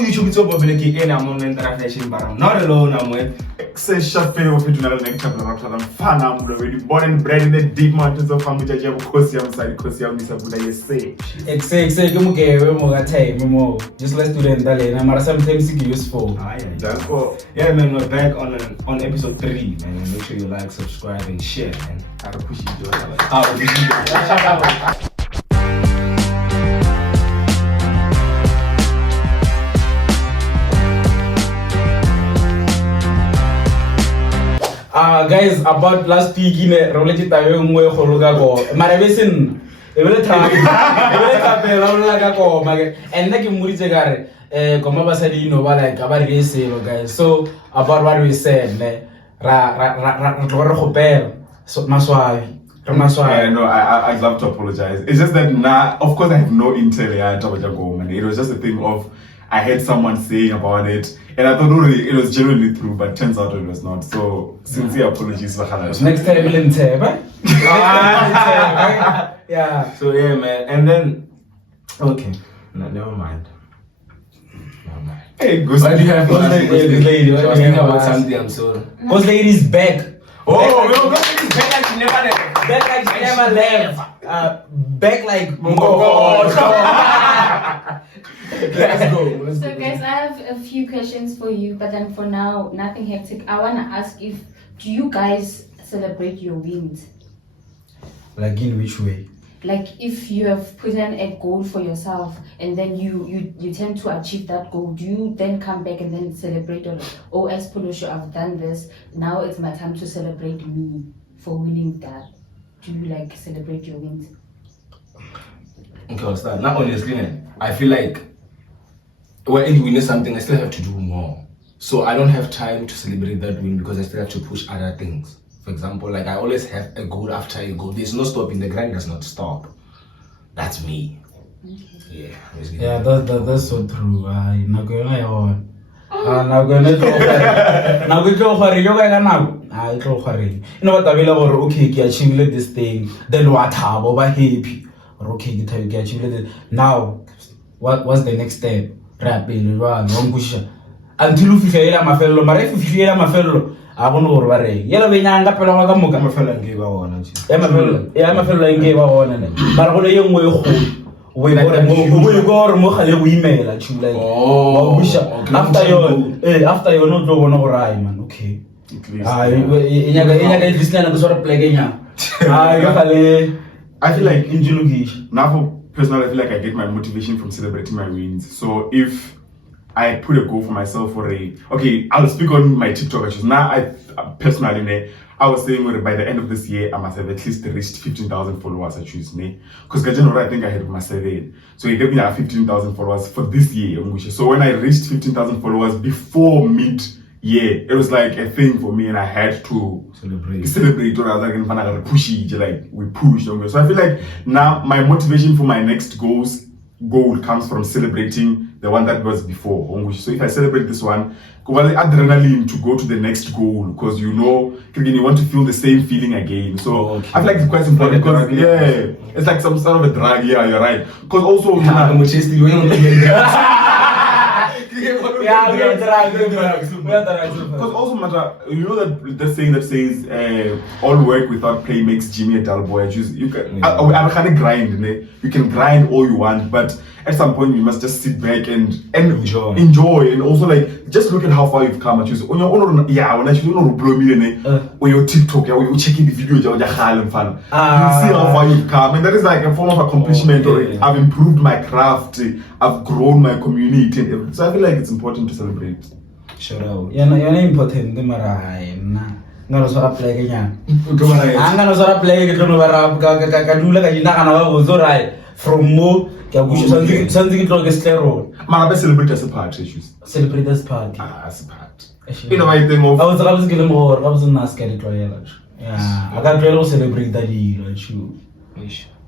YouTube it's over Bilaki and I'm on interaction, but I'm not alone. I'm with Say short video of it to another next chapter of Fan. I'm already born and bred in the deep mountains of Hamuja Kosiam side Kosiam Nisabuda. Yes, say. Just let's do the and sometimes it's useful. Yeah, man, we're back on episode 3, man. And make sure you like, subscribe, and share, man. I'll push you. Guys, about last week in a related time where Hologago, Maravisin, and like Murizagare, Komaba said, you know, like about race, guys. So, about what we said, so no, I'd love to apologize. It's just that now, of course, I have no intel. It was just a thing of I heard someone saying about it, and I thought it was genuinely true, but turns out it was not. So, sincere apologies for that. Next time, we'll yeah. So yeah, man, and then okay, no, never mind. Hey, Ghost What do you have? Ghost lady. What do you have about something? I'm sorry. Ghost lady is back. Oh, no, Ghost lady is back like she never left. Back like she never left. Back like Let's go. So guys, I have a few questions for you, but then for now, nothing hectic. I want to ask do you guys celebrate your wins? Like in which way? Like if you have put in a goal for yourself and then you tend to achieve that goal, do you then come back and then celebrate oh, as Polosho, I've done this, now it's my time to celebrate me for winning that? Do you like celebrate your wins? Okay, I'll start. Now honestly, man, I feel like when you win something, I still have to do more. So I don't have time to celebrate that win because I still have to push other things. For example, like I always have a goal after a goal. There's no stopping. The grind does not stop. That's me. Okay. Yeah. That's so true. I'm going to you know what I will okay, achieve this thing, then what have over happy. Okay, you achieve it. Now, what's the next step? Rapid run, until you feel my fellow, my fellow. I won't worry. Yellow Yanga Pelamamuka, my fellow and gave on. I'm a fellow and gave on. But only a young way we go to Mohale, we mail at you like after you're not going over, man. Okay. This kind of sort of play. I feel like in Julugish, now personally, I feel like I get my motivation from celebrating my wins. So if I put a goal for myself okay, I'll speak on my TikTok actually. Now I personally, I was saying by the end of this year, I must have at least reached 15,000 followers. I choose me because I think I had my 7. So he gave me 15,000 followers for this year. So when I reached 15,000 followers before mid-year, it was like a thing for me, and I had to celebrate. Or I was like, push it, like we pushed. So I feel like now my motivation for my next goal comes from celebrating the one that was before. So if I celebrate this one, adrenaline to go to the next goal, because you know you want to feel the same feeling again. So I feel like it's quite important because it's like some sort of a drug. Yeah, you're right. Because also we are because also matter, you know that saying that says all work without play makes Jimmy a dull boy. You can I can't grind. You can grind all you want, but at some point you must just sit back and enjoy, and also like just look at how far you've come. When you're on when you're TikTok, when you're checking the video, you see how far you've come, and that is like a form of accomplishment. I've improved my craft, I've grown my community, so I feel like it's important to celebrate. Sure. You're not important. I'm gonna sort of play again. I'm gonna sort of play from more. Something like a steroid. Man, I celebrate as a part. Celebrate as part. As a part. You know, I think of. I was getting more. I was not scared. Yeah, I got to celebrate that year.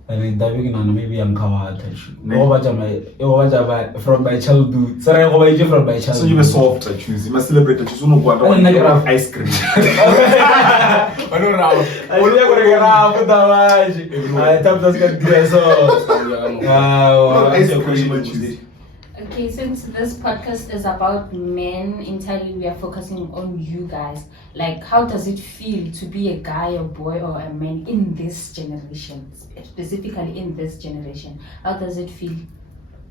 And maybe I'm covered. From my childhood. Sorry, from my childhood. So you were soft, I choose. You must celebrate that you don't want ice cream. I don't know. I Okay, since this podcast is about men, entirely we are focusing on you guys. Like, how does it feel to be a guy, a boy, or a man in this generation? Specifically in this generation. How does it feel?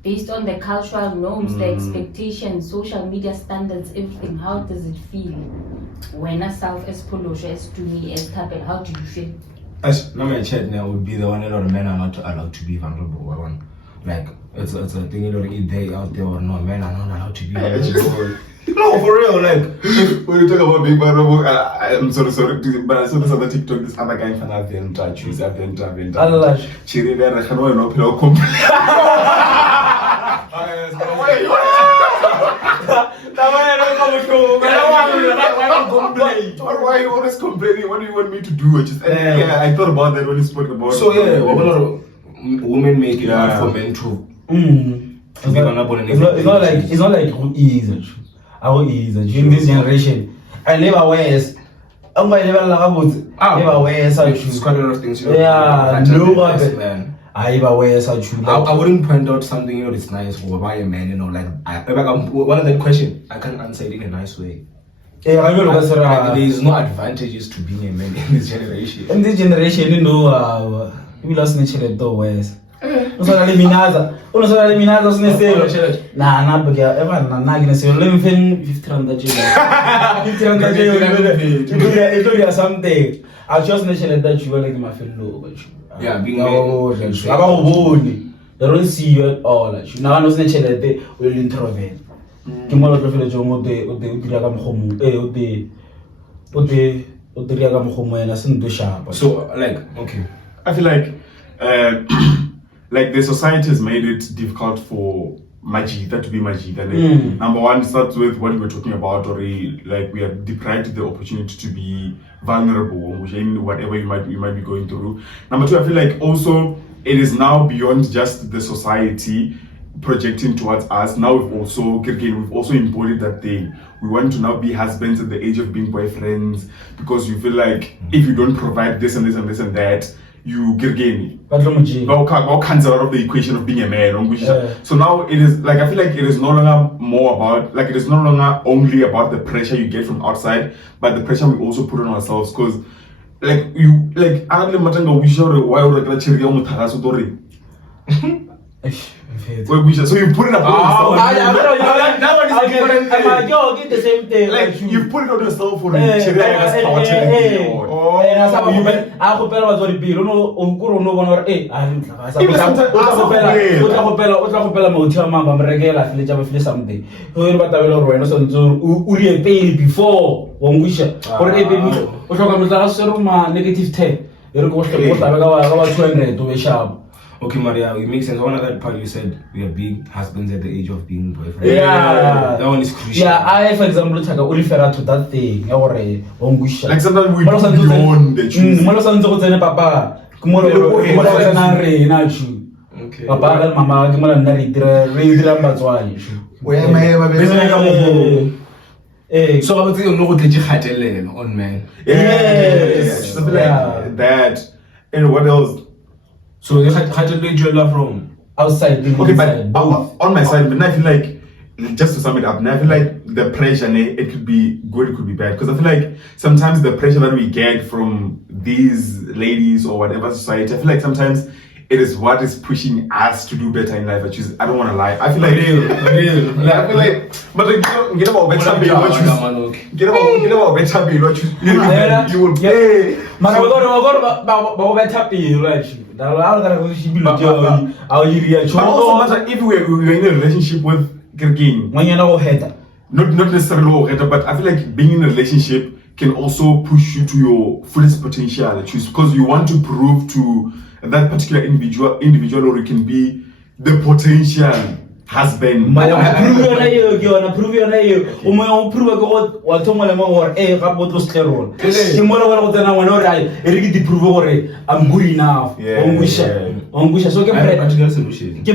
Based on the cultural norms, the expectations, social media standards, everything, how does it feel? When a self as Polosho, as Tumi, as Tabel, how do you feel? As no man chat now would be the one that men are not allowed to be vulnerable. One, like it's a thing you don't they out there or no, men are not allowed to be vulnerable. No, for real, like when you talk about being vulnerable, I'm sorry, but I saw this other TikTok, this other guy in Aventa, choose Aventa. Chiri there, I can't know pillow Why are you always complaining? What do you want me to do? I thought about that when you spoke about. So yeah, a lot of women make it hard for men to be vulnerable. It's not like who is it? How is it? In this generation, I never wears. Never wears. It's quite a lot of things. Yeah, no, man. I wouldn't point out something that's nice for why a man, like one of that question I can't answer it in a nice way. Yeah, I know there is no advantages to being a man in this generation. In this generation, we lost nature at the ways. Usona liminaza sineselo. Nah, because everyone gonna say let me fin 50 rand that you. It do something. I just mentioned that you like my fellow, but yeah, being they don't see you at all. Now I know that they will introvert. Kimolo to feel jomo de So like okay. I feel like the society has made it difficult for Majida to be Majida. Number one, it starts with what we were talking about, or like we are deprived the opportunity to be vulnerable in whatever you might be going through. Number two, I feel like also it is now beyond just the society projecting towards us. Now we've also embodied that thing. We want to now be husbands at the age of being boyfriends because you feel like if you don't provide this and this and this and that, you cancel out of the equation of being a man. So now it is like I feel like it is no longer more about like it is no longer only about the pressure you get from outside, but the pressure we also put on ourselves. Because like you like I don't know why so you put it upon yourself. Get the same thing. Like you put it on yourself for Okay, Maria, it makes sense. One of that part you said we are being husbands at the age of being boyfriends. Yeah, that one is crucial. Yeah, I, for example, take a refer to that thing. Like sometimes we do beyond the truth. Okay. Papa, mama, so I would say you're not on man. Yes. Something like that. And what else? So how did you love from outside? Okay, but on my side, but I feel like just to sum it up, I feel like the pressure, it could be good, it could be bad. Because I feel like sometimes the pressure that we get from these ladies or whatever society, I feel like sometimes it is what is pushing us to do better in life. I don't want to lie. I feel like I feel like, but get about better be what you get about better be what you will play. But also, if we're in a relationship with Gergin, not necessarily, but I feel like being in a relationship can also push you to your fullest potential, because you want to prove to that particular individual, or it can be the potential husband. I'm good enough. So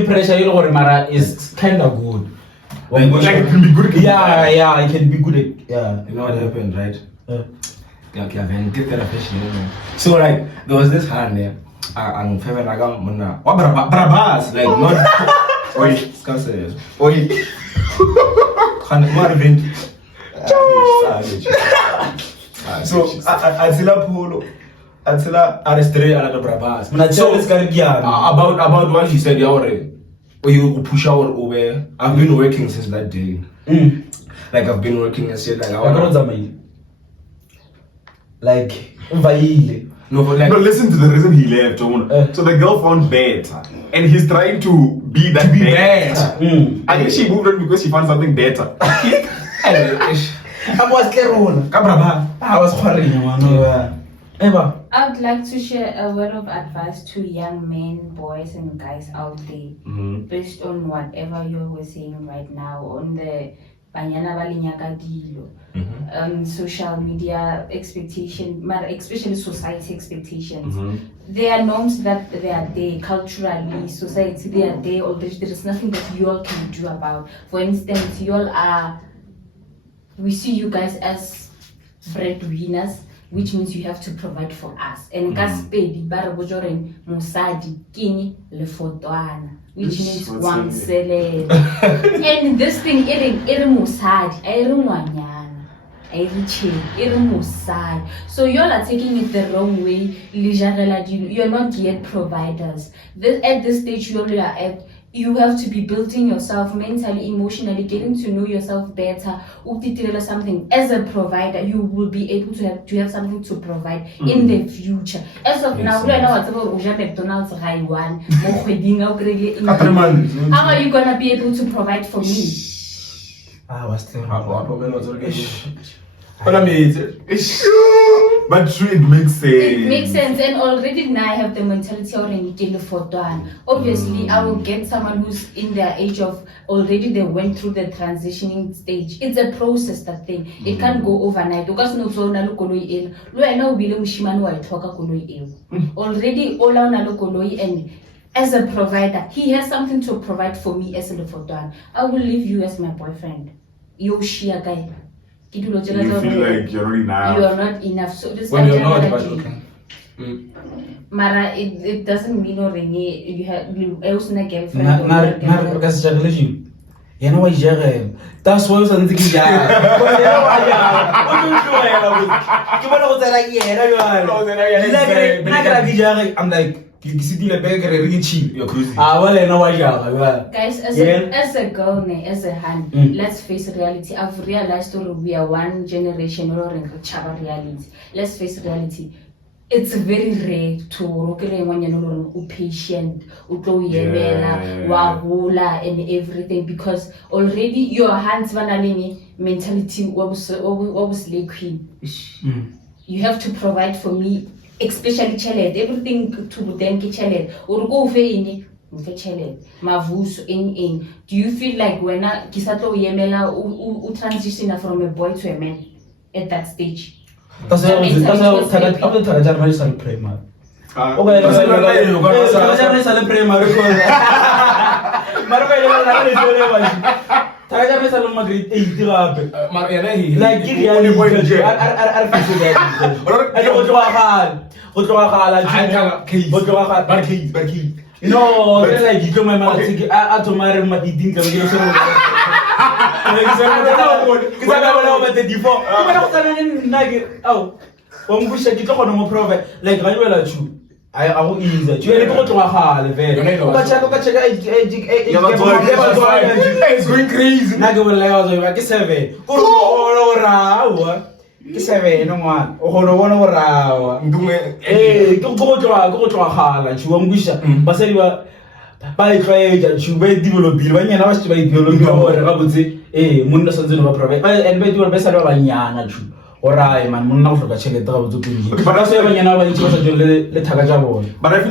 pressure is kind of good. Like it can be good. Yeah, it can be good. Yeah. You know what happened, right? So like there was this hand there. I'm favorite like not Oi. Scansers. Oi. Marvin. So Atila Polo, Atila Arrestre a la brabas. So, So, about what she said, you push out over. I've been working since that day. Like I've been working and said like I wanna. Like, vaile. No, for like No, listen to the reason he left. So the girl found better, and he's trying to be that better. I guess she moved on because she found something better. I was Kerona. I was quarrying, man. Eva. I would like to share a word of advice to young men, boys, and guys out there, based on whatever you were saying right now on the banyana balinyaka dilo, social media expectation, especially society expectations. There are norms that they are there culturally, society they are there already. There is nothing that you all can do about. For instance, you all are. We see you guys as breadwinners, which means you have to provide for us. And kaspedi bara bojoren musadi kini le fotwana, which means one sele. And this thing iri musadi, iri mwanyana, iri chill, iri musadi. So you all are taking it the wrong way. You're not yet providers. At this stage you all are at. You have to be building yourself mentally, emotionally, getting to know yourself better. Something as a provider, you will be able to have something to provide in the future. As of now, McDonald's how are you gonna be able to provide for me? But true, it makes sense. It makes sense, and already now I have the mentality of obviously I will get someone who's in their age of already they went through the transitioning stage. It's a process, that thing. It can't go overnight. Because no already all and as a provider, he has something to provide for me as a Lefotan. I will leave you as my boyfriend. You share guy. You feel like you're not enough. You are not enough. So this when you're not, but okay. Mara, it doesn't mean you have else na girlfriend. You know what, that's why I'm thinking. I'm like, you see the beggar really cheap. You're cruising. Guys, as a girl, as a hand, let's face reality. I've realized we are one generation or in reality. Let's face reality. It's very rare to patient, and everything, because already your hands mentality was queen. You have to provide for me, especially child, everything to them child or go child mavus in. Do you feel like when kisato yemela transition from a boy to a man at that stage? That's how I started praying, man. You know, like you come my man, I to marry my eating. I won't ease it. You go to a hall, it's going crazy. Nago will allow like 7. No one. Go to a hall and you won't wish but say you are by trade and you may develop when you're not to be Mundas and by your best of young or I man Munna check it out to be. But I feel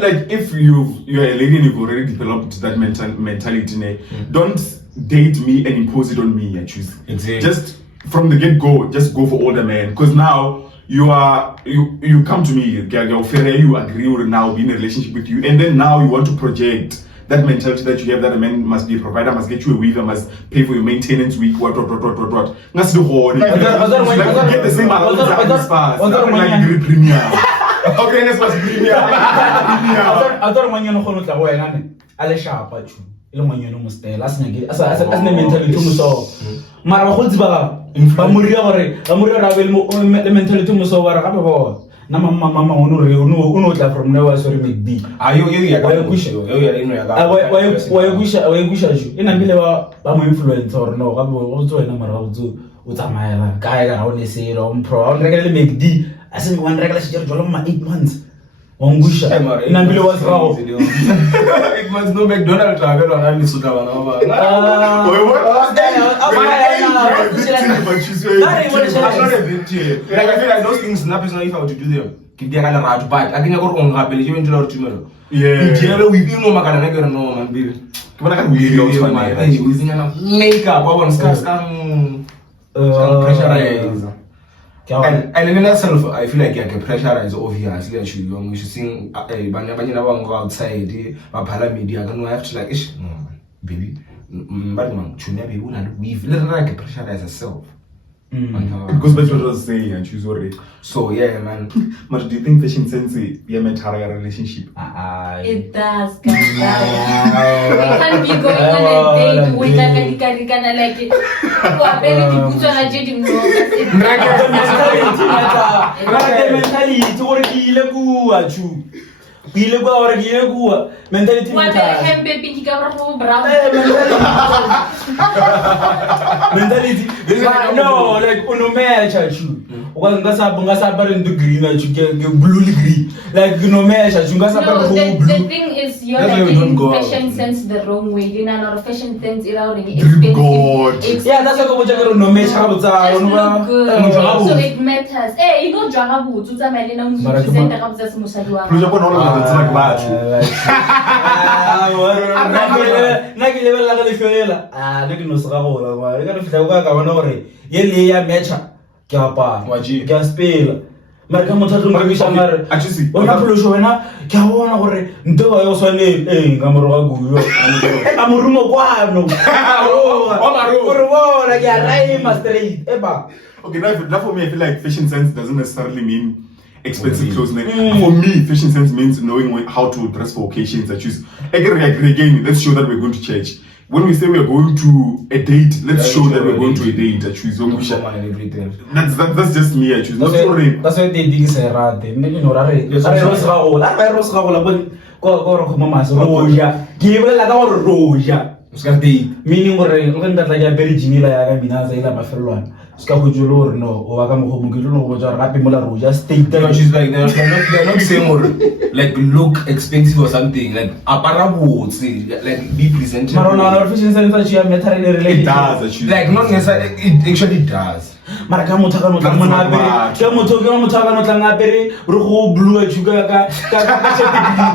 like if you're a lady and you've already developed that mentality, don't date me and impose it on me. I choose. Exactly. Just from the get-go, just go for older men. Because now you come to me, you agree or now be in a relationship with you, and then now you want to project that mentality that you have, that a man must be a provider, must get you a weaver, must pay for your maintenance week, what. That's the whole. Get the same amount as fast. Like premium. Okay, let's premium. I don't want you to know Ale sharp at you. ile ngwanyana mo style asine mentality mo so mara ba go tsiba ba moria gore ra be le mentality mo so wara gape ba na mama uno tla from nowhere sorry make b ayo ya ka ya ino ya ka wa kusha ju ina bile ba mo influence or no gape o tso ena mara o tso o tsamaya ka ga o ne se ro mpro o rekele le make d asine one rekele se jalo ma 8 months ongusha ina bile wa srago it must no McDonald's travel on ali suka bana ba I feel like those things not personally if I were to do them ke dia ka le ratu but I think I go on gapele je ntlo re tumelo dielo we no makana ne ke re no man bile ke bona ka weird o tshwana e we zinyana makeup wa bona ska pressurize and in itself I feel like I can pressurize obviously actually you should sing banya na go outside ba phala media I don't have to like ish no man baby but man chune baby una we like pressurize yourself. It goes back to what I was saying and choose already. So yeah, man. But do you think fashion sense yeah meant a relationship? It does. You can't be going on a date with like it. What very good on a dating mentality what the hell baby ki ka ro bravo mentality no like unomela chachu ngasa ba in the green like blue green like unomela chachu ngasa ba blue the thing is you're like fashion sense the wrong way you know not fashion sense is already expensive yeah that's what go jagero unomela botsa so it matters you know jahabu tutsa mali na mzusenta ka botsa musadi wa nake lebella ka lefela le ke no se ga gola ba ka re fitla ka bona gore ye le ya matcha ke apa ke a spela mara ka motho tlo mo bisha mara actually ona pholoso wena ke a bona gore ntwe wa yo swane ka moro ga guyo ka morumo kwa no gore bona ke a raima straight eba okay that for me I feel like fashion sense doesn't necessarily mean expensive clothes. For me, fashion sense means knowing how to dress for occasions. I choose. Again, let's show that we're going to church. When we say we're going to a date, let's show that we're going to a date. I choose. That's just me. I choose. That's why they dig say rate. Maybe no rare. Rose meaning ska go jolo re no o wa ka mo go mo ke jolo go ja gape mo la roja state no she's like they're not saying or like look expensive or something like aparabotse like be presentable marona fashion sense ya methara ne related it does actually like not necessarily it actually does mara ka motho ka no tla mona bere ke motho ka no tla ngapere re go blue a chuka ka shirt green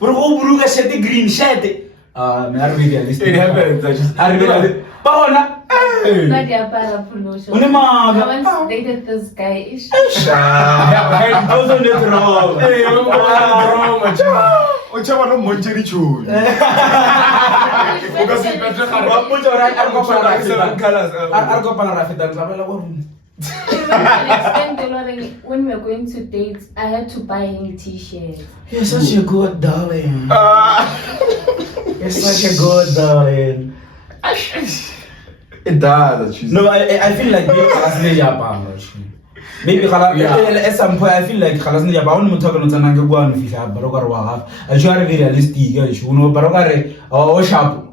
re go blue ka shirt green shirt me are realistic it happens I just Paona. Not your paraphrase. I once dated this guy. I was on the wrong. Hey, I'm wrong. Ocha no monjeri chu. Because it's better when we were going to dates, I had to buy him t-shirts. You're such a good darling. You're such a good darling. It does. No, I feel like maybe at some point I feel like khalasne ya ba o motho ka no tsana ke bua no fihla ba ro ka re wa gafa a jo are realistic you know ba ro ka re o sharp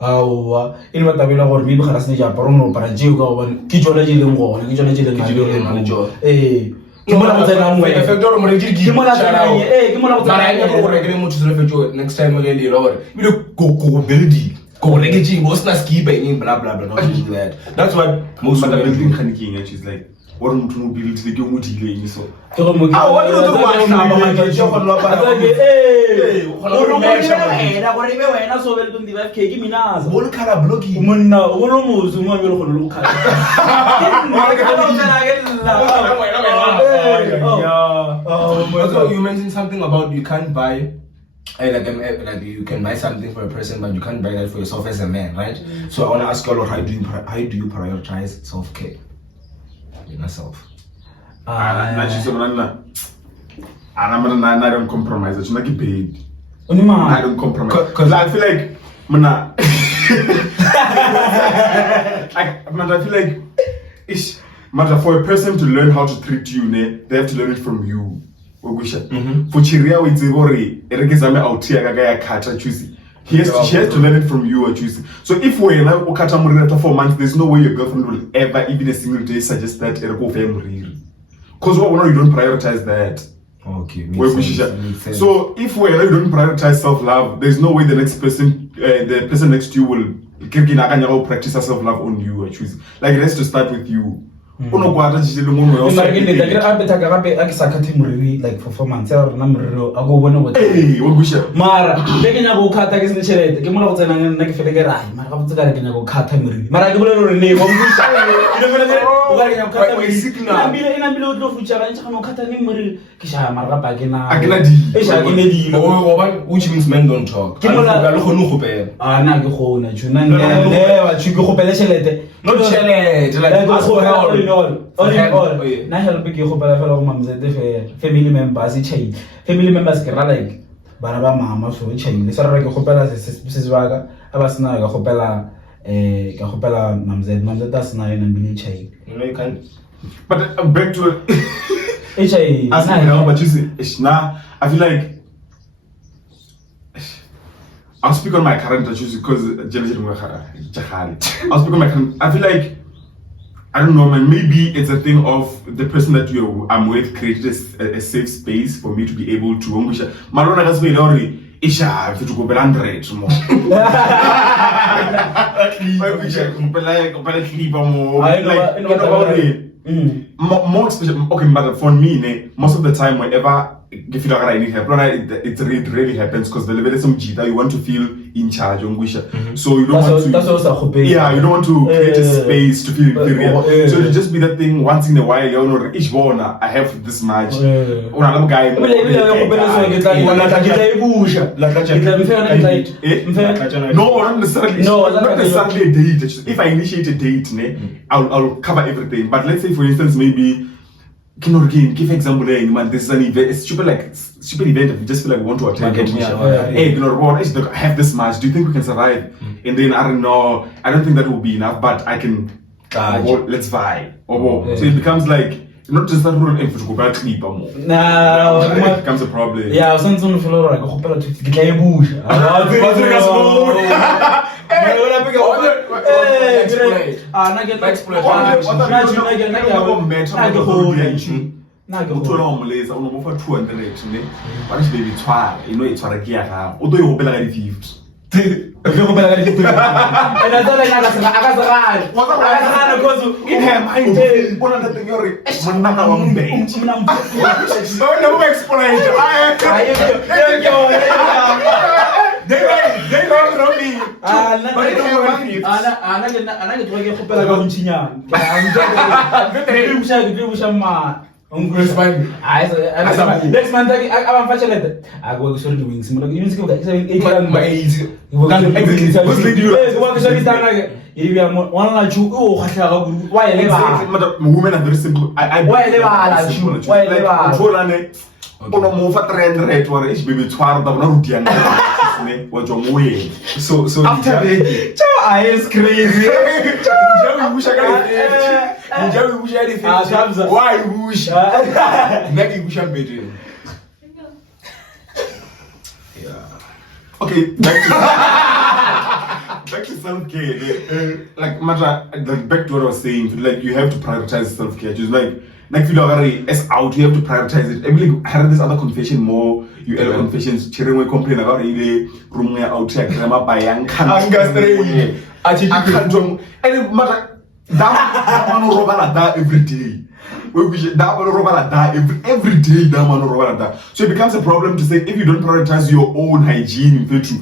awa ile ba tabela gore maybe khalasne ja ba ro no para jeo ka bona ke jona je leng gona ke jona je leng ngwana jo ke mola go tsena ngwe effect or mo re ke mola tsena ke mola go tsena go re ke motho se fetjo next time le le gore ile go building go reggae was not skipping blah blah blah not do that that's what most of them doing khanking and she's like what motho mo build le ke mo dile so ke go mo ke what do you want to ma ke jo go lo ba go wena gore be wena so bel 25k ke minaza bol khala blocking monna o lo mozo mo be go lo khala so you mentioned something about you can't buy like you can buy something for a person, but you can't buy that for yourself as a man, right? So I want to ask you, how do you prioritize self-care in yourself? I don't compromise. It's not paid. I don't compromise because I feel like Mana. I feel like ish. Matter for a person to learn how to treat you, they have to learn it from you. For Chiria with Zibori, Eregizame Autia Gaya Kata Chusi. She has to learn it from you or choose. So if we're now Okata Murata 4 months, there's no way your girlfriend will ever, even a single day, suggest that Ergo family. Because what you don't prioritize that. Okay. Makes sense. So if we're now you don't prioritize self-love, there's no way the next person, the person next to you will practice self-love on you or choose. Like it has to start with you. Like for 4 months, I go one hey, what we share? Mara, taking a go cut against the chalet, the Kimmo and neck for the guy. Mara, go cut him. Mara, I go to name. I'm below the future. I'm cutting him. Kisha, Mara, which means men don't talk. Not chalet, like na help ke go pela fela go mamzete fe family members family members ke ra like bana ba mama so e chaile sa re ke go pela se zwaka aba sina ka go pela mamzete asina yena mbili chaile you can. But back to HI but you see, now I feel like I'll speak on my current issues because I'll speak on my current. I feel like I don't know, man. Maybe it's a thing of the person that I'm with created a safe space for me to be able to. Marona has been already. Isha, if you go beyond more. More especially, okay, but for me, most of the time, whenever if you don't I need help, it really happens because the level is some that you want to feel in charge. So you don't want to. That's also yeah, you don't want to create a space to feel inferior. So it just be that thing once in a while. You know, each one I have this much. Another guy. No, not necessarily. No, not necessarily a date. If I initiate a date, I'll cover everything. But let's say, for instance, maybe. Give example, man. This is an event. It's stupid event. If you just feel like we want to attend it. Hey, I have this much. Do you think we can survive? And then I don't know. I don't think that will be enough. But I can. Let's vibe. So it becomes like not just that rule. If you go back to more. No, it becomes a problem. Yeah, something feel like I hope to get a bush. They don't know me. Next month, I'm fascinated. I go to the wings. Women are very simple. So after that, is crazy. Why wish? Okay, back to self-care. Like back to what I was saying. Like you have to prioritize self-care. Just like you know, as out, you have to prioritize it. I mean, I had this other confession more. You have confessions. Children will complain about the room where out here. I can't. And matter that man over that every day. That man over that every day. That man over that. So it becomes a problem to say if you don't prioritize your own hygiene in fact,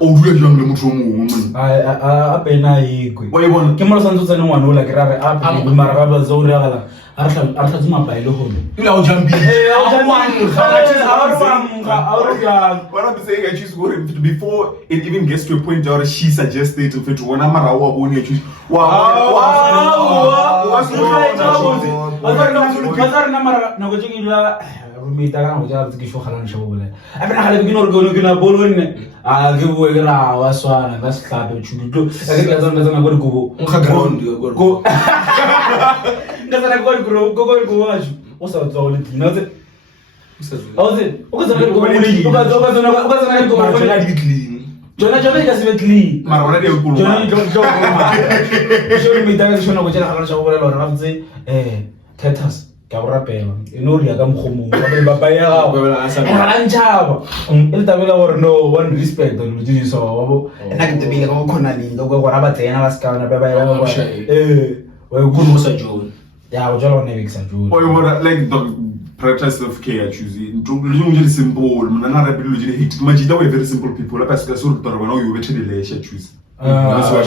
or do you young woman? I pay what you want? Kimura Santos and one like Rabbi up Maraba Zora. Arthazuma by Loho. You know, jumping. What I'm saying, I choose before it even gets to a point where she suggested to fit one Amara or choose. Wow. Jona ka se clean. Mara rona di go. Shori me tanga shona go tsena ga tsha go bolela hore ga ntse Teters ka go rapela eno ri ka mogomong ba ba ya go Ba sa ga ntshaba e tabela gore no one respect on the so wabo ena ke tebile go khona linga go go raba tsena ba ska na ba ba ya go wa go go sa John. ya go jalo ne biksa jo Oh, you want like the practice self-care choosing. Really simple. Mna ra bilo jile hit. Majida we very simple people. La parce que sur tora wana you better the choose. That's why I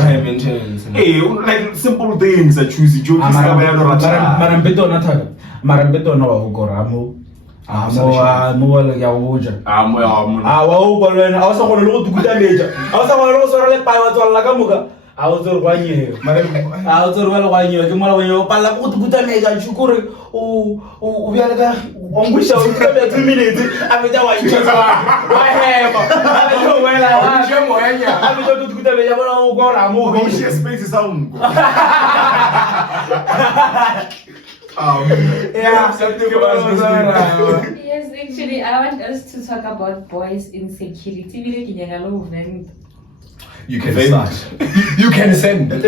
have maintenance. Hey, like simple things I choose. Joke is mara mara mbeto na wa go ramo mo le ya uja wa u go lena a sa go le go tukuta meja a sa go le go sora le pa wa tswalla ka moka a o tsore kwanye a o tsore wa le kwanye ke mola wa palla go tukuta meja tshukure o bya ka o ngwisha o ka be 2 minutes a be ja wa itshwa wa hema a be jo wela wa Jemo yanya. a be jo tukuta meja bona o go ramo go share space is out. yeah Yes, actually, I want us to talk about boys' insecurity. You can start. You can send. So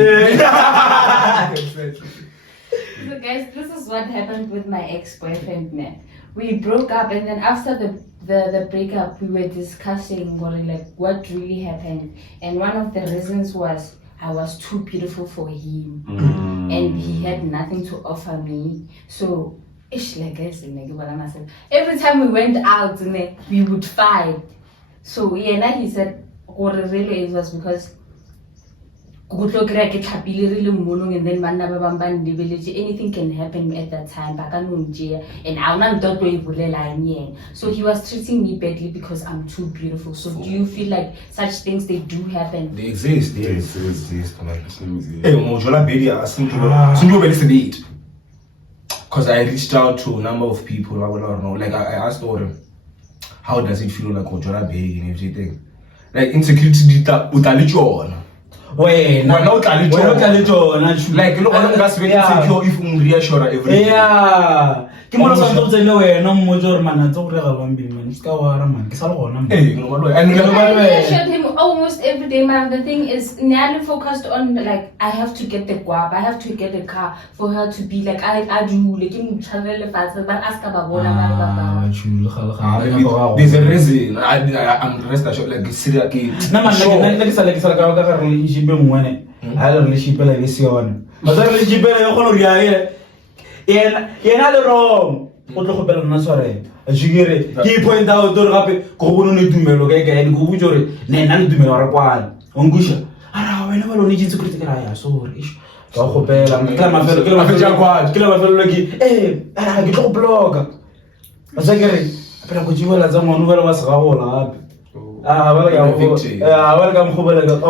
guys, this is what happened with my ex-boyfriend, man. We broke up, and then after the breakup, we were discussing what really happened. And one of the reasons was I was too beautiful for him, and he had nothing to offer me. So, every time we went out, we would fight. So he said, what really it was because and then anything can happen at that time. And so he was treating me badly because I'm too beautiful. So do you feel like such things they do happen? They exist. They exist. Hey, Mojola baby, I think you because I reached out to a number of people. I don't know. Like I asked them, how does it feel like Mojola baby and everything? Like insecurity utalichona. Like you know, I'm just very insecure if reassure everything. Yeah. Ke mo sa ntse le wena mo jore mana tso re ga lwambi man ska wa ra man ke sa le gona Hey, you know what? And I showed him almost every day, man. The thing is, nearly focused on like I have to get the guap, I have to get the car for her to be like I do like him travel fast, but ask about what there's a reason. I'm rest assured like serious. na man like sa ka ka relationship mo ngwane a le relationship la ise yona ba sa relationship le go no ria yena le wrong o tlo go pela nna sware a jigere ke point out gore gape go bono ne dumelo ka ka ene go butse gore ne nna le dumelo ra kwana o ngusha ara wena ba lo ne ditse kritika ra ya sorry ish ba go pela ke mafelo ke ara ke tlo go bloga ba sa kere pela go jiwela tsa ngwana ba le ba se ga gola gape wala ka mkhobela ka o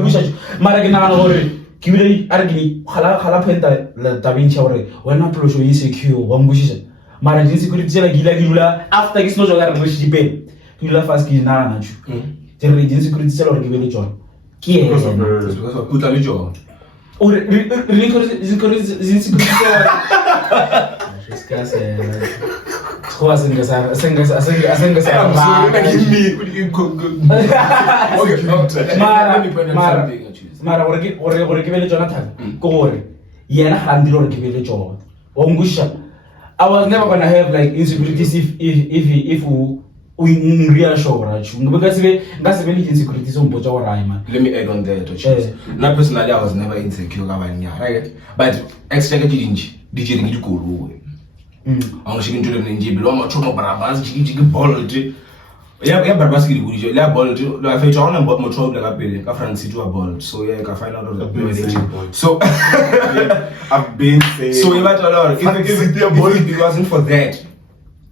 ngusha mara ke nagana gore ke bile a re ke khala phenta la tabintsha gore wena polosho insecure wa mbushisha mara insecurity tsela ke ila ke dula after ke sino jo ka re relationship ke dula fast ke nana na tšu ke re insecurity tsela gore ke be le tsona ke because of utalichona. o re insecurity mara gore ke be le tsona thata ke gore yena ga ndile gore ke be le tsona o ngusha I was never gonna have like insecurities if we reassure you because ngase be le insecurities o mpotsa gore ai man. Let me add on that. Not personally, I was never insecure right? But extra DJ ngi dikolo. I'm shooting to the ninja below my choma barabas jigi ball. Yeah, barabas ki dikolo. Yeah, ball. I feel on about my trouble like a bill. Ka France to a ball. So yeah, ka find out of the so I've been saying so you might allow if it wasn't for that,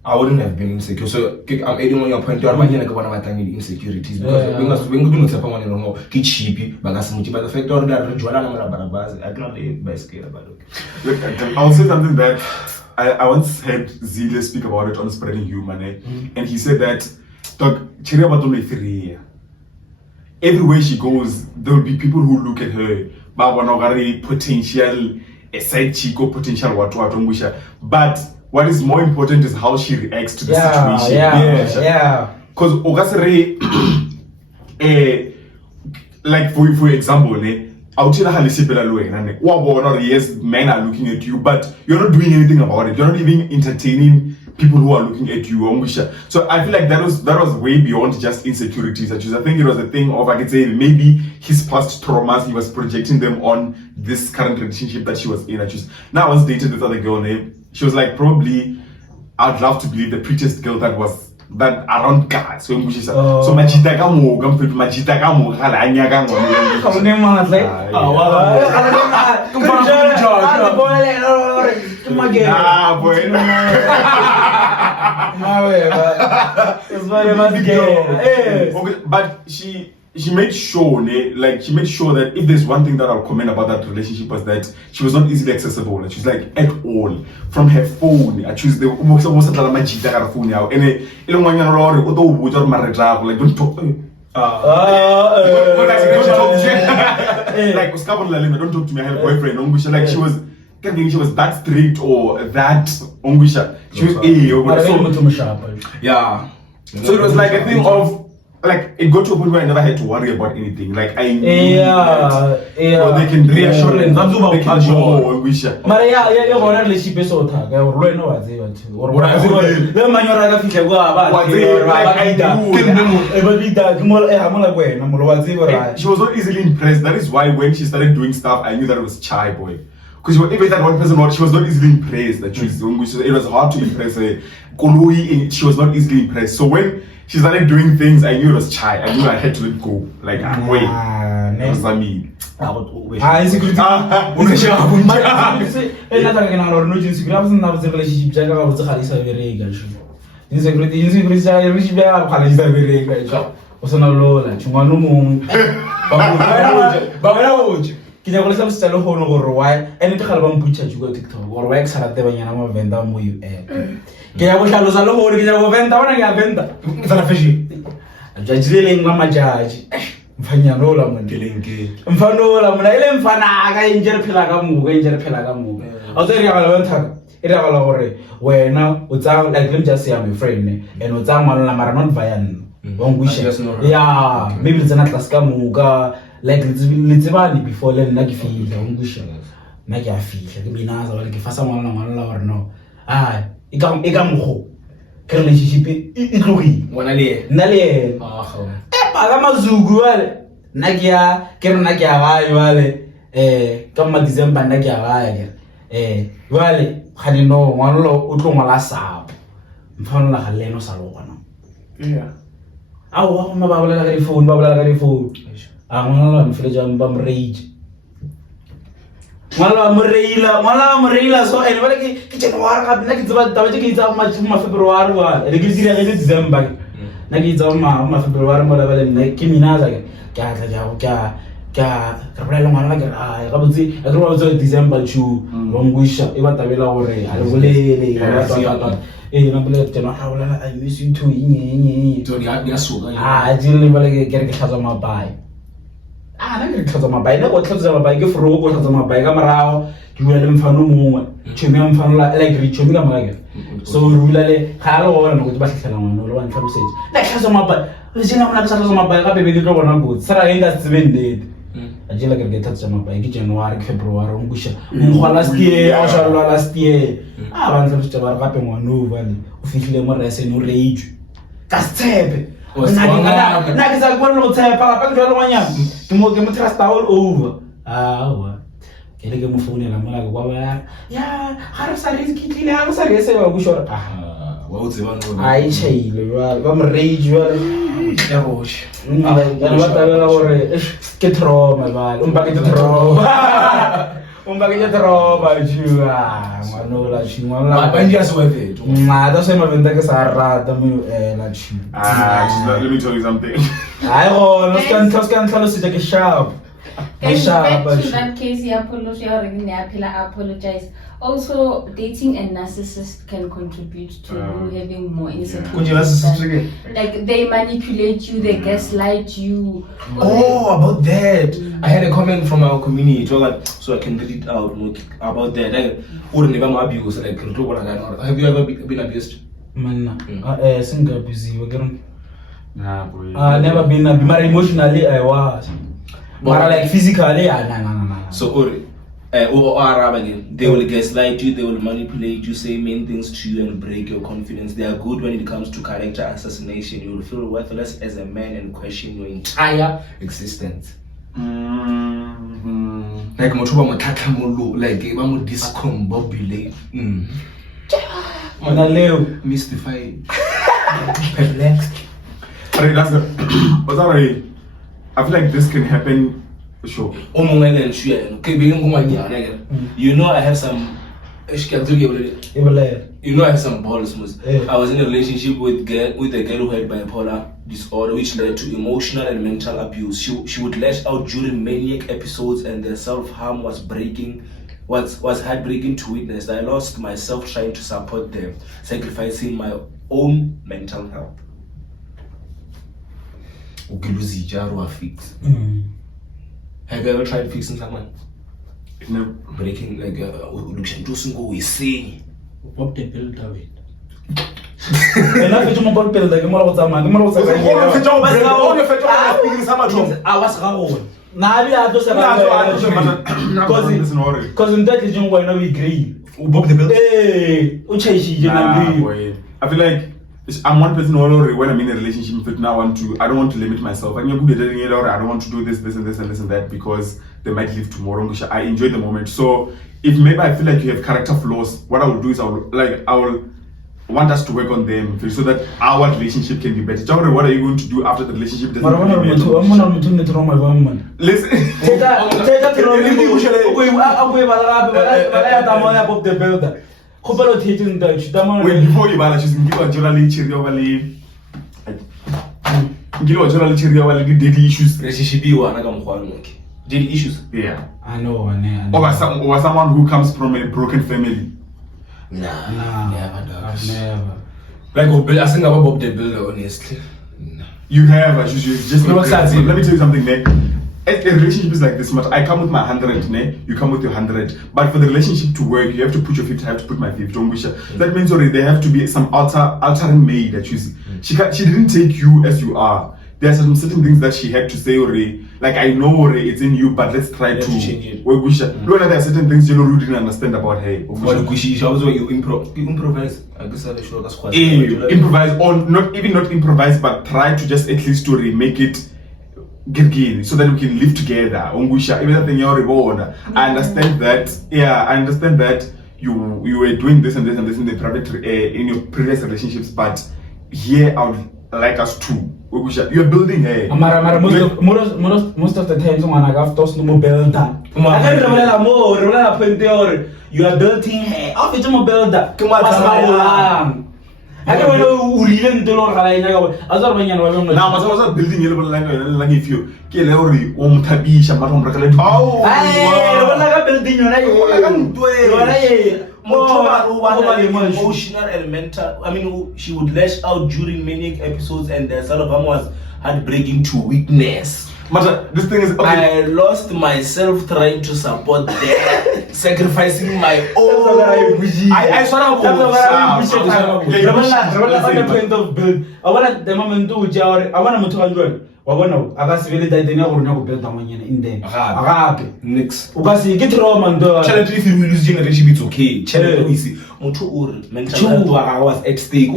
I wouldn't have been insecure. So I'm adding on your point. You're like one of my tiny insecurities because when we do not have one anymore, get cheapy, but the fact that I cannot live by scale about it. Look, I'll say something that I once heard Zile speak about it on Spreading Human, and he said that everywhere she goes, there will be people who look at her, potential a side chick or potential what, but what is more important is how she reacts to the situation. Yeah. Because like for example, yes, men are looking at you, but you're not doing anything about it. You're not even entertaining people who are looking at you. So I feel like that was way beyond just insecurities. I think it was a thing of, I could say, maybe his past traumas, he was projecting them on this current relationship that she was in. Now I once dated this other girl named, she was like, probably, I'd love to believe the prettiest girl that around guys. So machita ka mo, machita ka mo, kala anya ka mo. But she made sure, she made sure that if there's one thing that I'll comment about that relationship was that she was not easily accessible. She was like at all from her phone. I choose the phone now, and don't talk. Like don't talk to me. I have a boyfriend. Like she was that strict or that she was yeah. So it was like a thing of. Like it got to a point where I never had to worry about anything. Like I knew that they can reassure and they can show and wish. She was not easily impressed. That is why when she started doing stuff, I knew that it was shy boy. Because even that one person, she was not easily impressed. That it was hard to impress her. She was not easily impressed. So when she started doing things, I knew it was shy. I knew I had to let go. Like, wait. That was me. Ke ya go lesa se le gono gore why ene te gale ba mputša go TikTok gore why ke sa rate banyana ma venda mo you app ke ya go hlalosa le gore ke ya go venda bona ke ya venda ke tsana fashion judge le ngwa majaji mfanyana ola mondelenge mfanola mona ile mfana ka injere phela ka muka a tsere ya bala bantha ere ya bala gore wena o tsa like let me just say I'm a friend and o tsa ngwana mara not vayan yeah maybe it's not class ka muka like litsebani before le nna ke feel ngusha nna ke a fihla ke binaza ba ke fasa ngwana la gore no e ka mogo ke relationship e tlogile wona le nna le ba ga mazugu wale nna ke ya ga wale ka ma December nna ke ya ga wale khane no ngwana lo o tlo ngwala sapo mfano la ga leno sa lona awu ma ba bolela ka di phone ngwana la mfile jang ba mrage ngwana mo reila so ene ba ke January ka nna ke tsaba taba ke itsa ma February wa le ke dira ke December na ke itsa ma February mo la ba le nne ke minaza ke a tla ka bolela ngwana la ke ga botse a tlo ba botse December chu wa ngwisha e ba tabela gore a le bolele ba tsaka na bole tena ha bolela I miss you too ing to dia suka jile ba le ke tlhatsa mabai na ke tlhatsa mabai na go tlhatsa mabai ke fro go tlhatsa mabai ka marao ke bua le mfano mongwe tshome mfano la like re tshome ka magake so re bula le ga le gona go ba tlhela ngwana le wa ntla message la tlhatsa mabai le sina mona ka tlhatsa mabai ka bebe ke tlo bona go tsara enda tsebended a jela ke tlhatsa mabai ke January February ngusha ngwa last year a shalo last year ba ntla se ba gape ngwana o bane o fihlile mo rese no rage ka tshepe na ke sa go no tshepa pa ke jalo wanya ke mo trust all over wa ke le ke mo founela mo la kwa ba ya ga re sa rese ke tlile ga re sa rese ba go shora wa o tseba no ai chaile ba mo rage wa ya rosh ba ta la gore ke trauma ba umba ke trauma Umbakanya droba chua. Manola chingwa. But just worth it. That's why my venda ke sa rata mo la chu. Let me tell you something. Hayi go, nos kan tlhalositse ke sharp. Guys, back to that case, you apologize. Also, dating a narcissist can contribute to you having more insecurity. Like, they manipulate you, they gaslight you. Oh, about that. I had a comment from our community, so I can read it out about that. Like, abuse. Like, have you ever been abused? Man, single busy. Nah, boy. Never been abused. But emotionally, I was. But like physically, nah. So, they will gaslight you, they will manipulate you, say mean things to you and break your confidence. They are good when it comes to character assassination. You will feel worthless as a man and question your entire existence. Like like discombobulate. Mystified. Perplexed. I feel like this can happen. Sure. You know I have some. You know I have some balls. I was in a relationship with a girl who had bipolar disorder, which led to emotional and mental abuse. She would lash out during maniac episodes, and their self-harm was heartbreaking to witness. I lost myself trying to support them, sacrificing my own mental health. Have you ever tried fixing someone? No. Breaking like What the build of it? And I feel more build like more what's I was wrong. Now we have to because in that region why not we agree. Hey, I feel like I'm one person already when I'm in a relationship with now I don't want to limit myself. I'm good at dating it or I don't want to do this and this and this and that because they might leave tomorrow. I enjoy the moment. So if maybe I feel like you have character flaws, what I will do is I will want us to work on them so that our relationship can be better. John, what are you going to do after the relationship doesn't Listen. When before you balance, you generally daily issues. Daily issues. Yeah. I know. Or someone who comes from a broken family. Nah, Never. Like I think about Bob the Builder, honestly. Nah. You have just No, let me tell you something, man. A relationship is like this much. I come with my 100, ne? You come with your 100. But for the relationship to work, you have to put your 50, I have to put my 50. Don't wish. That means already there have to be some altering made that you see. She didn't take you as you are. There are some certain things that she had to say already. Like I know already it's in you, but let's try to change it. Well, there are certain things you didn't understand about her. You improvise. I guess that's quite improvise or not improvise, but try to just at least to make it so that we can live together. I understand that. Yeah, I understand that you were doing this and this and this in the private in your previous relationships, but here I would like us to. You're building most of the times when I have to build that. I can't remember more. You are building her. Off it's more build that. I don't know who didn't do all I know. As I was building a little like if you kill every Tabish and Matom Braclet. Oh, emotional and mental. I mean, she would lash out during many episodes, and the self-harm was heartbreaking to witness. But this thing is okay. I lost myself trying to support them, sacrificing my own. I sort of on the point of build. I want the moment to I want to enjoy. I was really that they never build in there. Next. Because you get Roman. Challenge if you lose generation, it's okay. Challenge we see. Mental health was at stake.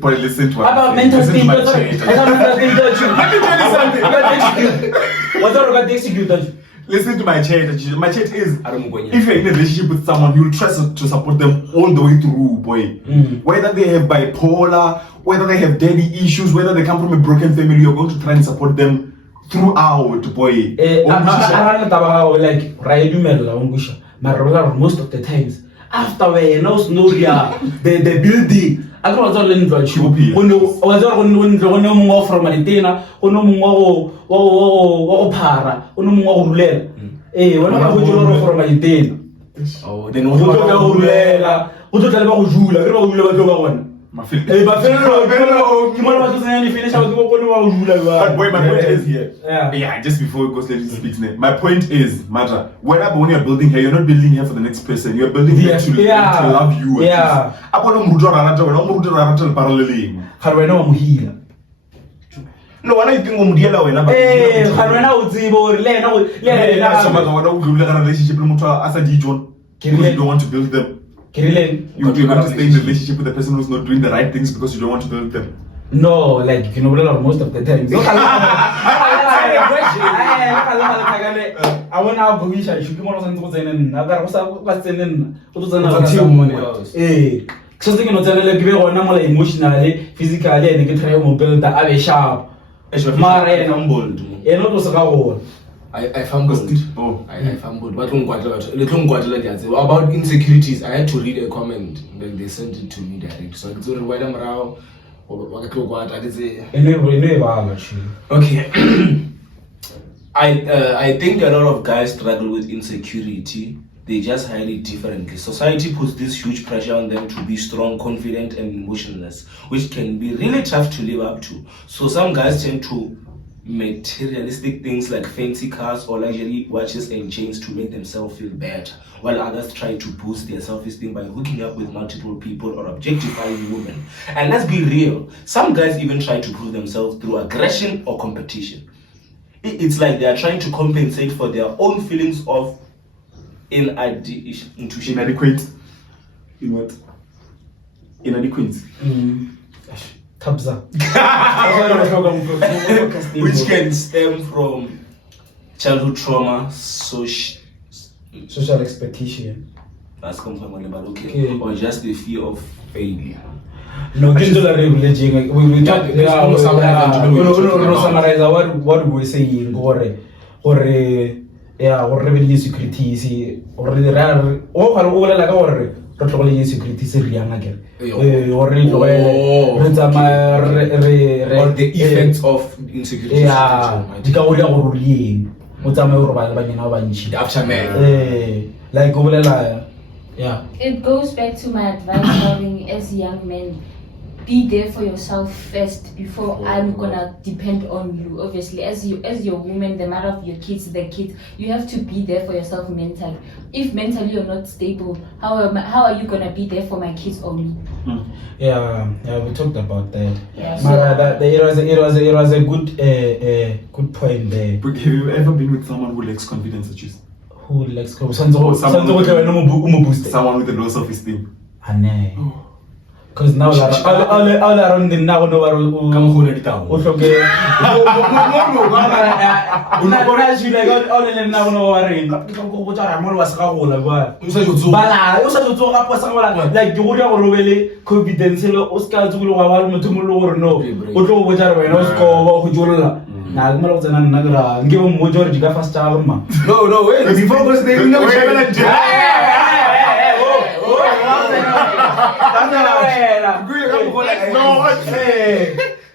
But listen to about mental state. Let me tell you something. What are the executors? Listen to my chat. My chat is if you're in a relationship with someone, you'll try to support them all the way through, boy. Whether they have bipolar, whether they have daddy issues, whether they come from a broken family, you're going to try and support them throughout, boy. Like right most of the times after we know Snoria, the building. I don't know when from Maritina, para, when I go from Maritina. Oh, then But boy, my point is here. Yeah, just before it goes, let me speak. My point is, matter. When you're building here, you're not building here for the next person. You're building here to love you. Yeah. No, when I think of Mudiala, when you don't want to build them. You're going to stay in a relationship with the person who's not doing the right things because you don't want to build them. No, like you know, most of the time. I want to go wish I should come on and go in. I got what's in something you know, give one emotionally, physically, and get try to build that are sharp. I fumbled. I fumbled. But about insecurities, I had to read a comment. Then they sent it to me direct. So it's only why I'm around. Okay. I think a lot of guys struggle with insecurity. They just hide it differently. Society puts this huge pressure on them to be strong, confident, and emotionless, which can be really tough to live up to. So some guys tend to materialistic things like fancy cars or luxury watches and chains to make themselves feel better, while others try to boost their self-esteem by hooking up with multiple people or objectifying women. And let's be real, some guys even try to prove themselves through aggression or competition. It's like they are trying to compensate for their own feelings of inadequate. In what? Inadequate. Which can stem from childhood trauma, social expectation, or just the fear of failure. No, we summarize what we saying or insecurities insecurities or the effects of insecurity. Yeah. It goes back to my advice having as young men. Be there for yourself first before I'm gonna depend on you. Obviously, as your woman, the mother of your kids, you have to be there for yourself mentally. If mentally you're not stable, how are you gonna be there for my kids only? Yeah, we talked about that. Yeah, it was a good point there. But have you ever been with someone who lacks confidence, such as? Who lacks confidence? Someone with a low self-esteem. Because now all around them now know what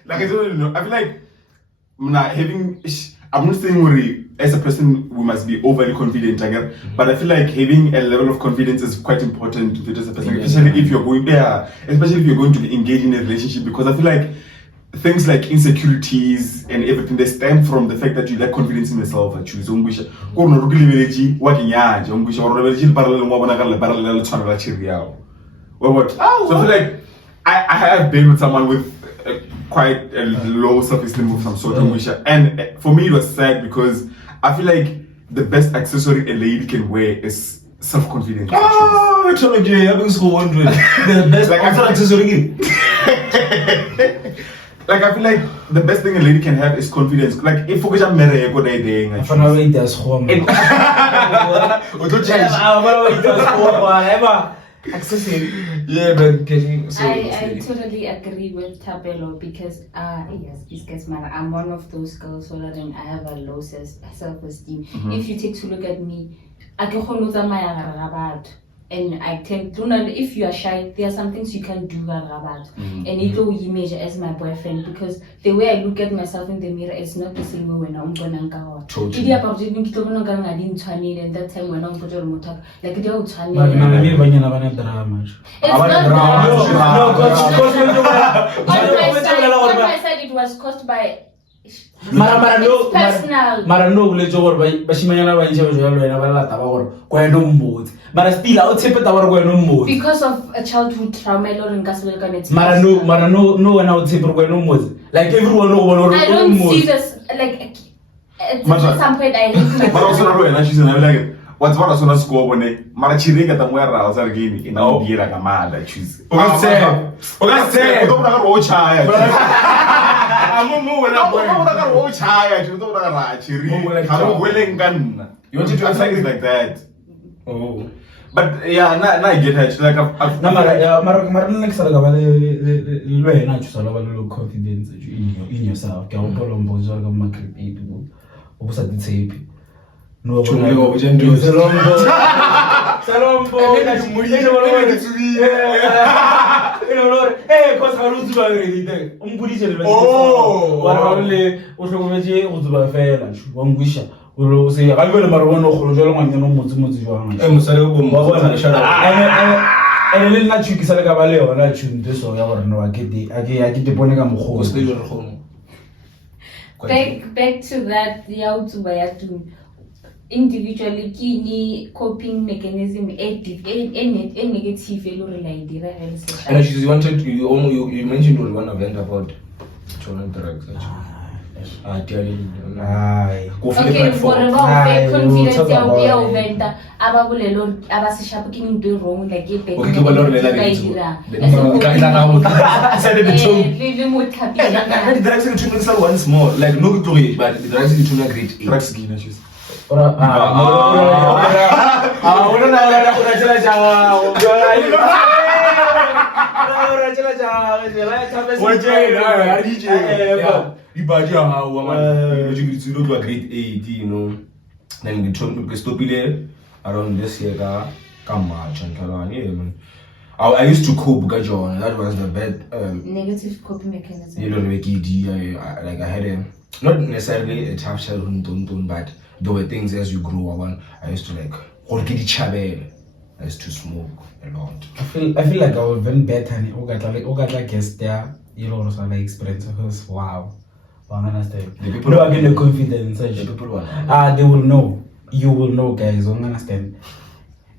Like I don't know. I feel like I'm not saying as a person we must be overly confident, but I feel like having a level of confidence is quite important to as a person, especially if you're going to be engaged in a relationship, because I feel like things like insecurities and everything, they stem from the fact that you lack confidence in yourself. So I feel like I have been with someone with quite a low self-esteem of some sort, and for me it was sad because I feel like the best accessory a lady can wear is self-confidence. Oh, it's like having school 100. The best accessory. Like I feel like the best thing a lady can have is confidence. Like if you get married, go dating. accessory. Yeah, but getting so. I totally agree with Tabelo because yes, this gets mad. I'm one of those girls so that I have a low self-esteem. If you take to look at me, I can hold and I tend to know if you are shy, there are some things you can do and it will image as my boyfriend because the way I look at myself in the mirror is not the same way when I'm gonna go. Totally. And that time when I'm going to like they will But now you bring another drama. it's not No, on my side it was caused by Mara no, personal. Mara no, let's over by Bashimana by Joel, Mara still out tip at our mood. Because of a childhood trauma, Lauren Gaswell Mara no one out tip or mood. Like everyone over I don't see this like at some point I hate But also myself. she's like what's what I saw score when they Marachiringa the Muera was again in our beer like a man that choose. Let's say. Don't know child. I'm moving up. You want to do something like that? Oh. But yeah, now I get it. Like Mara next to confidence in yourself. No, Back to that, individually kini coping mechanism a negative And she wanted to you mentioned you want to vent about drugs actually. okay, for about confidence ya venta ababulelo abasishapha kini do wrong like a baby. Okay, ke bona re lela le the drugs are too once more like no good but the drugs are too great drugs again, she's you know. Then we stop around this year, come March and I used to cope, John. That was the bad negative coping mechanism. You know, like I had not necessarily a tough childhood, but there were things as you grew up. I used to like I used to smoke a lot. I feel like I would been better and I guess there, you know, also like experience because wow. I understand. The people no, I get the confidence. The people they will know. You will know, guys. I understand.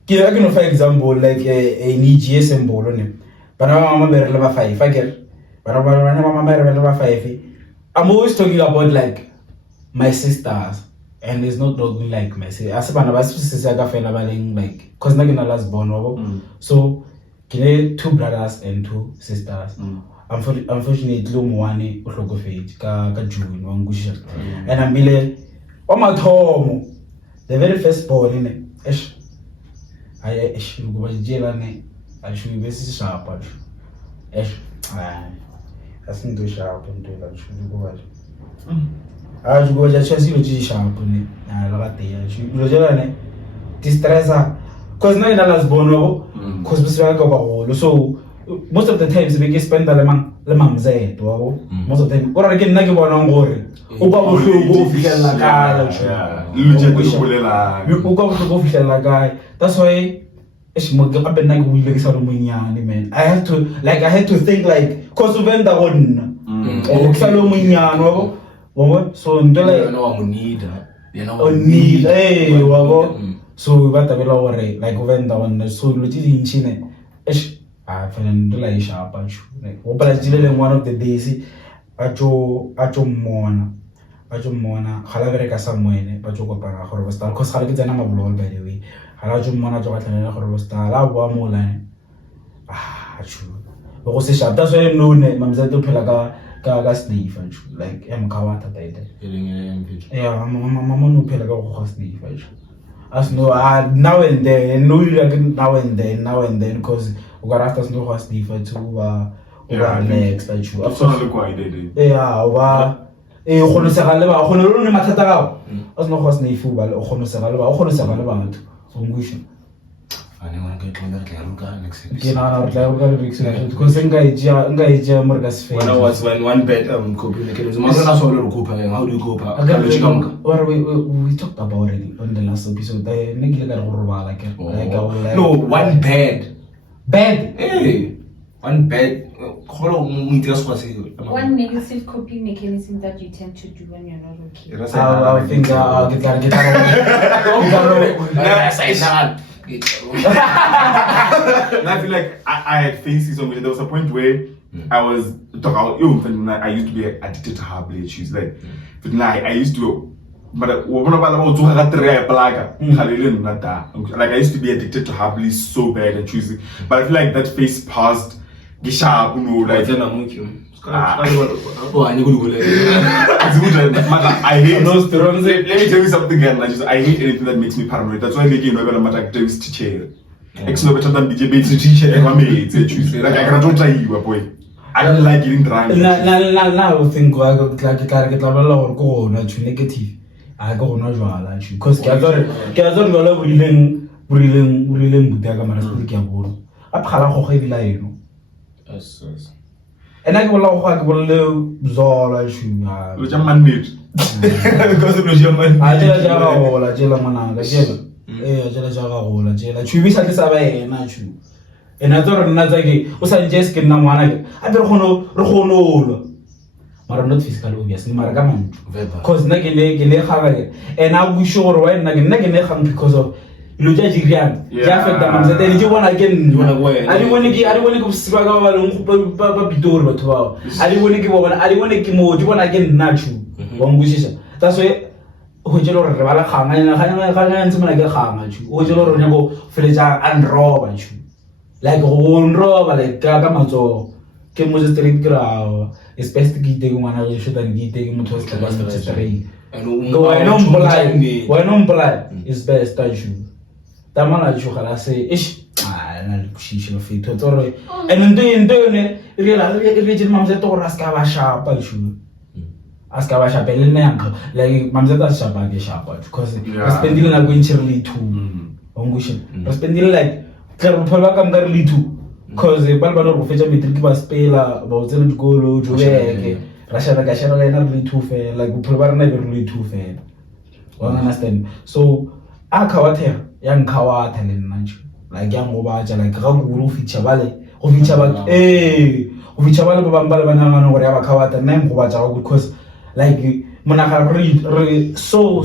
I can for example like a GSM ball on him. But I'm level 5. I get. But I'm level 5. I'm always talking about like my sisters. And it's not talking like my sister. As I was like, cause not gonna last born. So, two brothers and 2 sisters. Unfortunately, one uhlokofeti ka June wangusha. And I'm bile, the very first born in it. I should go jail and I should be sharp. I think do sharp and do that. Should go. I should go just see sharp on it. I love it. Should go jail distressa. Cause now in the last born, cause we go so. Most of the times we spend the lemang zed most of the time or again nagi bona ngore o ba bohloko fihlela kae that's why man I had to think like cause uvenda wona kusalo munyano wabo so ndola no need wabo so batabela hore like uvenda wona so lotidi nchine I feel like sharp and like one of the days ajo mona halavereka somewhere but go para horostal cause halakita na mablol by the way halajo mona jo gatlela horostal la bua mola achu go se sharp that's why no ne mamza to phela ka sniff and like em kawata taide yeah mama no phela ka go sniff As no, now and then, no, like now and then, because we got after no was different to next, like you. That's not quite did. Yeah, khono se gale ba khono lo ne mathata gago as no khosne ifuba o khono se gale batho so ngusho I want to get on that level next ke episode. na re tla go re fix because nga ija mo ka se When I was when one bed coping the kids, how do you cope? Or we talked about it on the last episode. I make like a like no, one bed. Bed. Hey, one bed. One negative coping mechanism that you tend to do when you're not okay. I think I'll get I feel like I had faced this. There was a point where I was I used to be addicted to her blade shoes. Like, but now I used to. But like I used to be addicted to her blade so bad and choosing. But I feel like that phase passed. Like I hate those terms. Let me tell you something again. I hate anything that makes me paranoid. That's why I make activities to chair. Exno better than BJB teacher. Like I cannot try you, boy. I don't like getting drunk. Now I think I get a lot of go negative. I go no jwala because ke a tsore burileng butaga mara se ke a bona a phara go gebila eno Yes. ena ke bola go bolle zola shunya Lo ja manhood. Because lo ja manhood. a jela gola jela mona ga jela jela gola jela chubi sa ke sa ba ena chu ena tsore nna tsa ke o sa nje se ke nna ngwana ke a be re gono mara not physical obviously mara ka man because nna ke ne gaga and I wish gore why nna ke ne gang because of lo ja jirian ja feta mamza tene ke bona again a di bone ke siba ka ba leng ba pitori batho ba a di bone ke mo di bona again nna chu wa ngusisa that's why ho jelo re bala khanga ntse mona ke khanga chu o jelo re nyako feletsa unroba chu like go unroba like ka matso ke mo street grao it's best to get one of the shit and get taking motors to bust the street and go I don't play it's best that you tamana ju khala say ish na kushisha fito toro and ndo ne real mamza to raska ba shapa ju aska ba shapa le nyanka like mamza ta shapa ke shapa because spendile na go inchirli too ongusha spendile like tla phola ka mgarli too because ba no go fetsa matric ba spela ba o tsena dikolo jobeke rashana ka shana ena really too fair like bophelo ba rena be really too fair you understand so akawathe yang khawatha le nna nje like yang go ba ja like ga go ficha bale go ficha ba go ficha bale ba bambale ba nangana gore ya ba khawatha nna go ba ja because like mona ga re so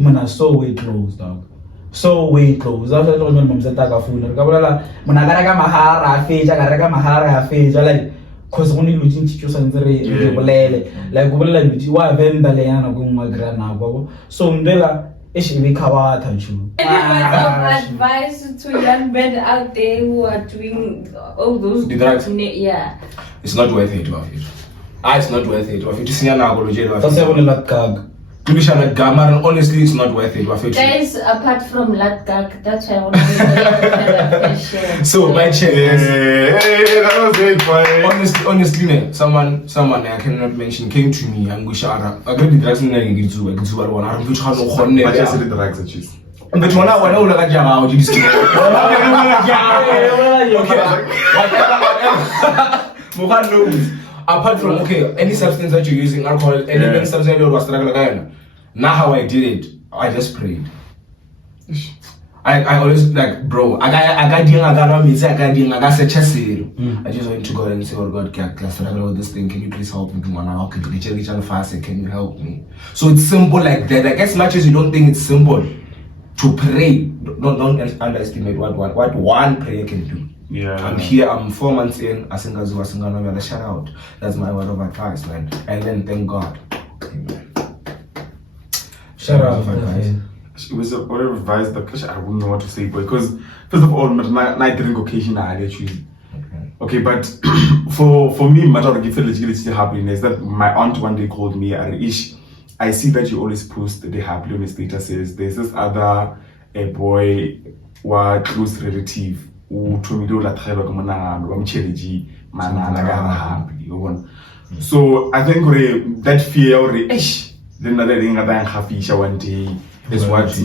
mona so way close dog so way close that's why when mom said ka phone re ka bolela mona ka reka mahara a feja ka reka mahara a feja like cause go ne lutsi ntse tso santse re bolele like go bolela lutsi wa venda le yana go ngwa grana go so ndela be khawatha nchu Advice to young men out there who are doing all those drugs. Yeah, It's not worth it, it's not worth it. If you see an agolo, that's why when like gag honestly, it's not worth it. guys, apart from lLIKE, that's why I want to share. So my challenge. That was very funny. Honestly, man, someone I cannot mention came to me and Gushara. I got the drugs in the Gizua one. I'm which has no honor. I just said the drugs that she's. But when I look at Jama, you see. Okay. Apart from any substance that you're using, alcohol, any substance that was struggling. Now how I did it, I just prayed. I always like, bro, I just went to God and say, oh God, can struggle with this thing? Can you please help me? Can you help me? So it's simple like that. Like as much as you don't think it's simple to pray, don't underestimate what one prayer can do. Yeah. I'm here, I'm 4 months in, Asingano, shout out. That's my word of advice, man. And then thank God. Amen. shout out It was a whatever advice that I wouldn't know what to say, because first of all, I didn't occasion I actually. Okay, but for me, matter of gift happiness that my aunt one day called me and I see that you always post the happy on the statuses. There's this other a boy wa close relative o thomile o latlhegelwa ke monagano ba motšheletše manana ka gare gape o bona. So I think that fear or then another thing that I have one day is what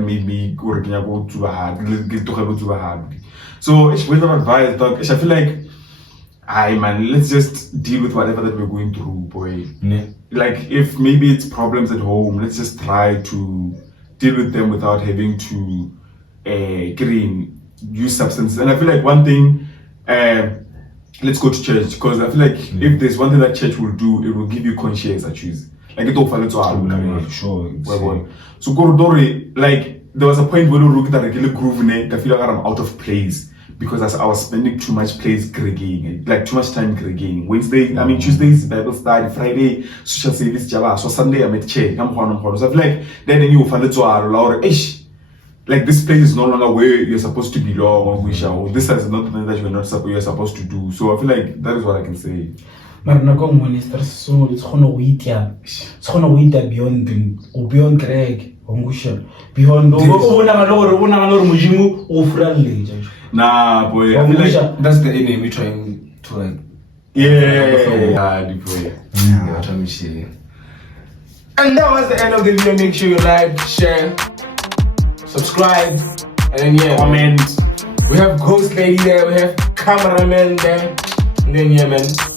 made me working about too hard, get to have too hard. So it's with advice, dog. I feel like let's just deal with whatever that we're going through, boy. Yeah. Like if maybe it's problems at home, let's just try to deal with them without having to use substances. And I feel like one thing let's go to church, because I feel like if there's one thing that church will do, it will give you conscience. I choose like it all Sure. so Korodori, like there was a point where we looked at a groove in it. I feel like I'm out of place because I was spending too much place gregging, like too much time gregging. Tuesdays Bible study, Friday social service Java, so Sunday I'm at church. So I feel like then you find it like this place is no longer where you're supposed to belong, or this is not something that you're supposed to do. So I feel like that is what I can say. But it's gonna wait beyond Greg, beyond Nah, boy, I feel like that's the enemy trying to like. And that was the end of the video. Make sure you like, share, subscribe, and then comment. We have Ghost Lady there, we have cameraman there, and then man.